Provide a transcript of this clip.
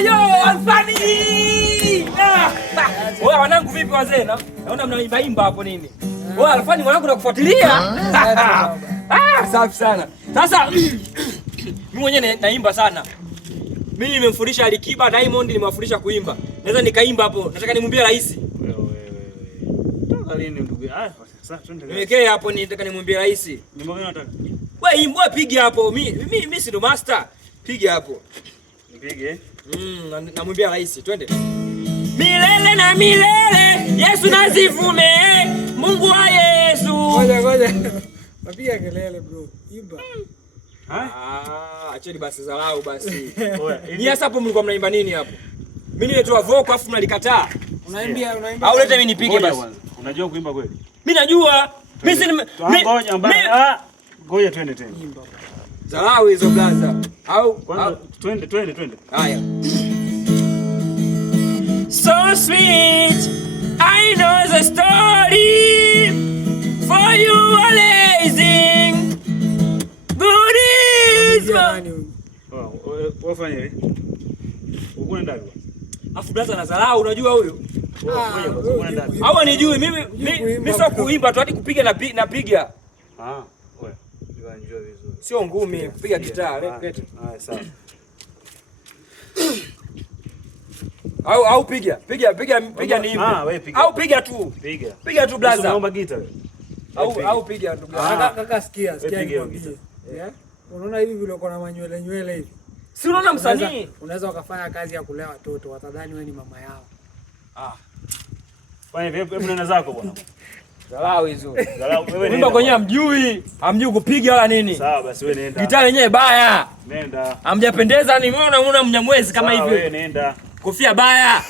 Yo, Alfani! Wewe wanangu vipi wazee? Naona mnaimba hapo nini? Wewe Alfani mwanangu nakufuatilia. Safi sana. Sasa mimi mwenyewe naimba sana. Mimi nimemfundisha Alikiba, Diamond nimewafundisha kuimba. Naweza nikaimba hapo. Nataka nimwambie rais. Toka lini ndugu? Sasa twende. Niwekee hapo nataka nimwambie rais. Nyimbo gani unataka? Wewe piga hapo. Mimi si ndo master. Piga hapo. Nipige? Namwambia rais, twende. Milele na milele, Yesu nazivume, Mungu wa Yesu. Ngoja. Napiga kelele bro. Imba. Acheni basi zalau basi. Ni hasa hapo mlikuwa mnaimba nini hapo? Mimi nilitoa vocal afu mnalikataa. Unaimba. Au leta mimi nipige basi. Unajua kuimba kweli? Mimi najua. Mimi si ngoja twende tena. Zalau hizo blaza. Au twende. Haya. So sweet, I know the story for you amazing. Good is wafanye hivi. Ukwenda ndani. Afu blaza na Zalau unajua huyo? Au anijui mimi sio kuimba tu hadi kupiga na piga. Wewe. Unajua vizuri. Sio ngumi kupiga gitaa. Lete. Sawa. Au piga ni hivyo. Au piga tu. Piga tu blaza. Unaomba gitaa wewe. Au piga ndugu. Kaka sikia nikwambie. Unaona hivi vile uko na manywele hivi. Si unaona msanii? Unaweza ukafanya kazi ya kulea watoto, watadhani wewe ni mama yao. Fanya vipi nenda zako bwana. Zalau hizo. Zalau wewe nenda. Mbona kwenye hamjui kupiga wala nini? Sawa basi wewe nenda. Gitaa lenyewe baya. Nenda. Hamjapendeza ni unaona mnyamwezi kama hivi. Wewe nenda. Kofia baya.